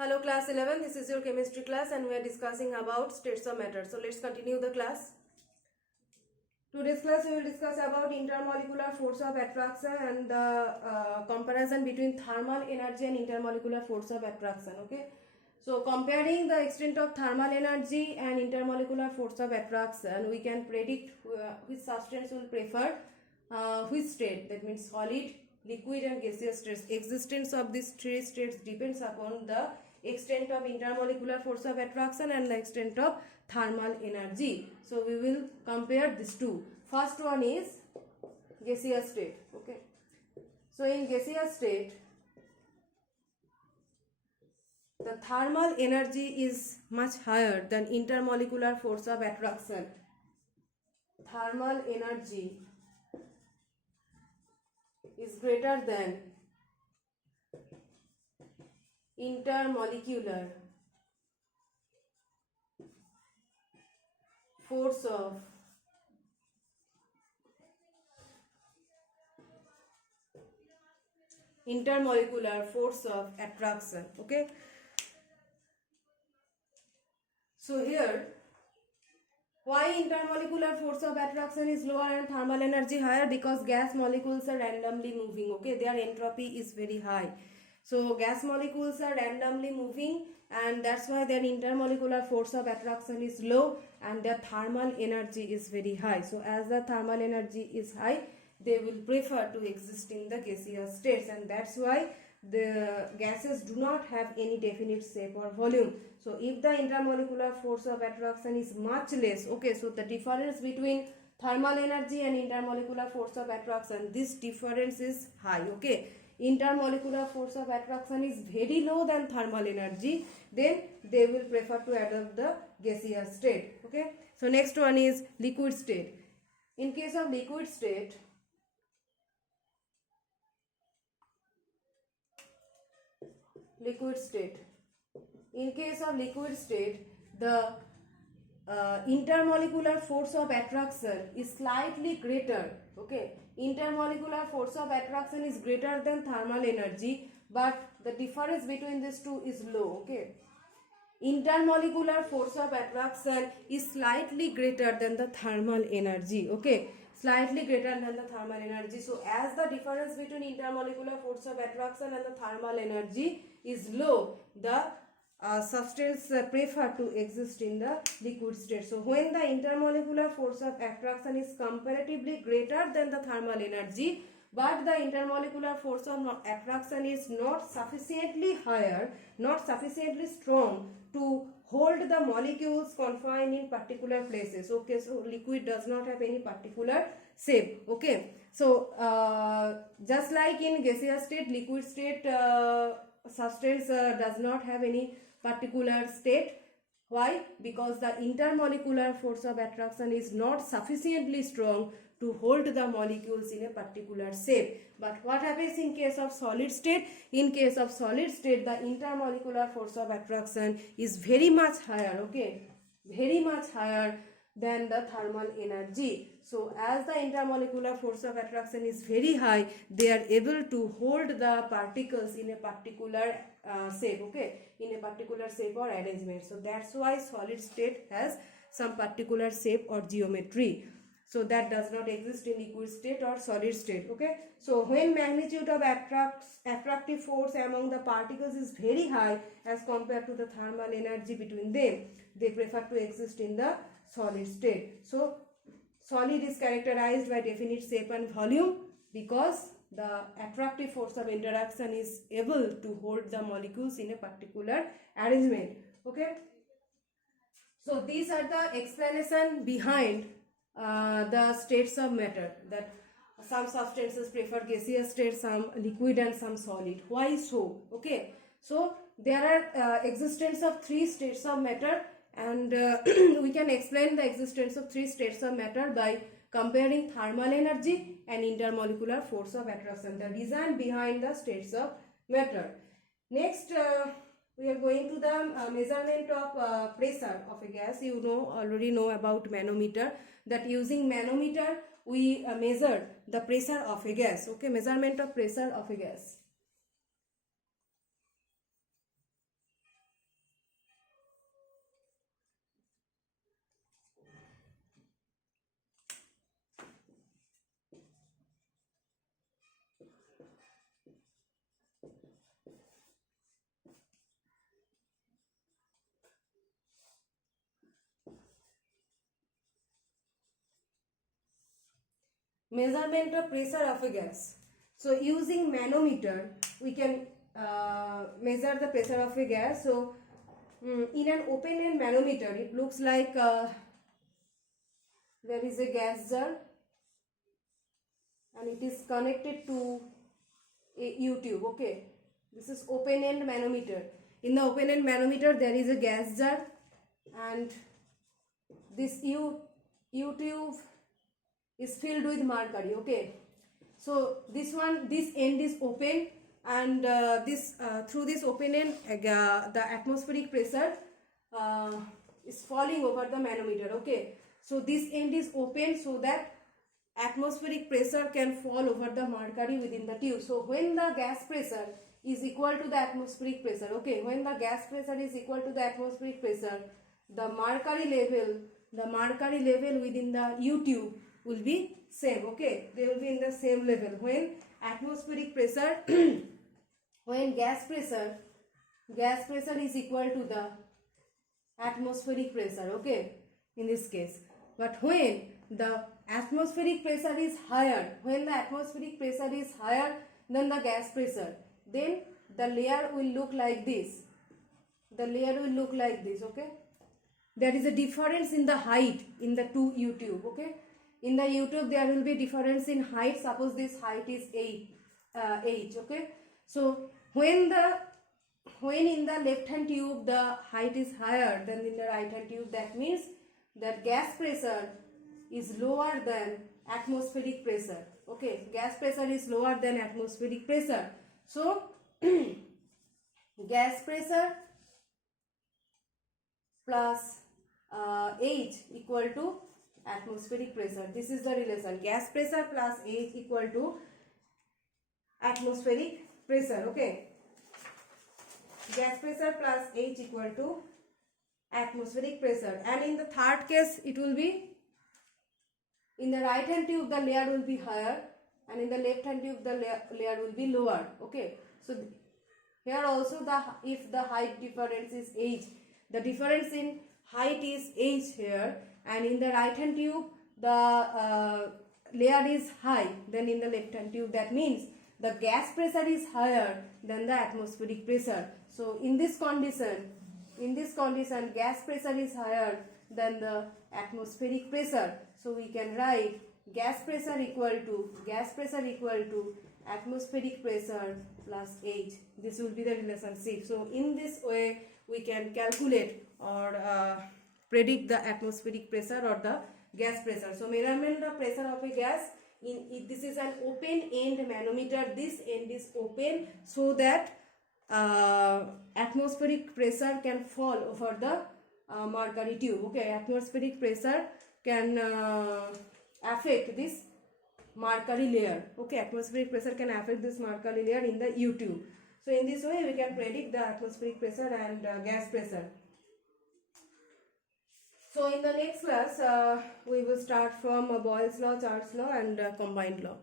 Hello class 11, this is your chemistry class and we are discussing about states of matter. So let's continue the class. Today's class we will discuss about intermolecular force of attraction and the comparison between thermal energy and intermolecular force of attraction. Okay. So comparing the extent of thermal energy and intermolecular force of attraction, we can predict which substance will prefer which state, that means solid, liquid and gaseous states. Existence of these three states depends upon the extent of intermolecular force of attraction and the extent of thermal energy. So we will compare these two. First one is gaseous state. Okay. So in gaseous state, the thermal energy is much higher than intermolecular force of attraction. Thermal energy is greater than intermolecular force of attraction. Okay. So here, why intermolecular force of attraction is lower and thermal energy higher? Because gas molecules are randomly moving. Okay, their entropy is very high. So gas molecules are randomly moving and that's why their intermolecular force of attraction is low and their thermal energy is very high. So as the thermal energy is high, they will prefer to exist in the gaseous states, and that's why the gases do not have any definite shape or volume. So if the intermolecular force of attraction is much less, okay, so the difference between thermal energy and intermolecular force of attraction, this difference is high. Okay, intermolecular force of attraction is very low than thermal energy, then they will prefer to adopt the gaseous state. Okay, so next one is liquid state. In case of liquid state, in case of liquid state, the intermolecular force of attraction is slightly greater. Okay, intermolecular force of attraction is greater than thermal energy, but the difference between these two is low. Okay, intermolecular force of attraction is slightly greater than the thermal energy. Okay, slightly greater than the thermal energy. So as the difference between intermolecular force of attraction and the thermal energy is low, the substance prefer to exist in the liquid state. So when the intermolecular force of attraction is comparatively greater than the thermal energy, but the intermolecular force of attraction is not sufficiently higher, not sufficiently strong to hold the molecules confined in particular places. Okay, so liquid does not have any particular shape. Okay, so just like in gaseous state, liquid state substance does not have any particular state. Why? Because the intermolecular force of attraction is not sufficiently strong to hold the molecules in a particular shape. But what happens in case of solid state? In case of solid state, the intermolecular force of attraction is very much higher. Okay, very much higher than the thermal energy. So as the intermolecular force of attraction is very high, they are able to hold the particles in a particular shape. Okay, in a particular shape or arrangement. So that's why solid state has some particular shape or geometry. So that does not exist in liquid state or solid state. Okay, so when magnitude of attractive force among the particles is very high as compared to the thermal energy between them, they prefer to exist in the solid state. So solid is characterized by definite shape and volume because the attractive force of interaction is able to hold the molecules in a particular arrangement. Okay, so these are the explanation behind the states of matter, that some substances prefer gaseous state, some liquid and some solid. Why so? Okay, so there are existence of three states of matter, and we can explain the existence of three states of matter by comparing thermal energy and intermolecular force of attraction, the reason behind the states of matter. Next, we are going to the measurement of pressure of a gas. You already know about manometer, that using manometer we measure the pressure of a gas. Okay, measurement of pressure of a gas. measurement of pressure of a gas. So using manometer we can measure the pressure of a gas. So in an open end manometer it looks like there is a gas jar and it is connected to a U-tube. Okay, this is open end manometer. In the open end manometer there is a gas jar and this U-tube is filled with mercury. Okay, so this end is open and through this open end the atmospheric pressure is falling over the manometer. Okay, so this end is open so that atmospheric pressure can fall over the mercury within the tube. So when the gas pressure is equal to the atmospheric pressure, okay, when the gas pressure is equal to the atmospheric pressure, the mercury level within the U-tube will be same. Okay, they will be in the same level. When atmospheric pressure when gas pressure is equal to the atmospheric pressure, okay, in this case. But when the atmospheric pressure is higher, than the gas pressure, then the layer will look like this. Okay, there is a difference in the height in the two U-tube. Okay, in the U-tube there will be difference in height. Suppose this height is h. Okay, so when in the left hand tube the height is higher than in the right hand tube, that means that gas pressure is lower than atmospheric pressure. Okay, gas pressure is lower than atmospheric pressure. So gas pressure plus H equal to atmospheric pressure. This is the relation. Gas pressure plus H equal to atmospheric pressure. Okay, gas pressure plus H equal to atmospheric pressure. And in the third case it will be, in the right hand tube the layer will be higher and in the left hand tube the layer will be lower. Okay, so here also if the height difference is H, the difference in height is H here, and in the right hand tube the layer is high than in the left hand tube. That means the gas pressure is higher than the atmospheric pressure. So in this condition gas pressure is higher than the atmospheric pressure. So we can write gas pressure equal to atmospheric pressure plus H. This will be the relationship. So in this way we can calculate or predict the atmospheric pressure or the gas pressure. So measurement of pressure of a gas, this is an open end manometer. This end is open so that atmospheric pressure can fall over the mercury tube. Okay, atmospheric pressure can affect this mercury layer. Okay, atmospheric pressure can affect this mercury layer in the U-tube. So in this way we can predict the atmospheric pressure and gas pressure. So in the next class we will start from Boyle's law, Charles law and combined law.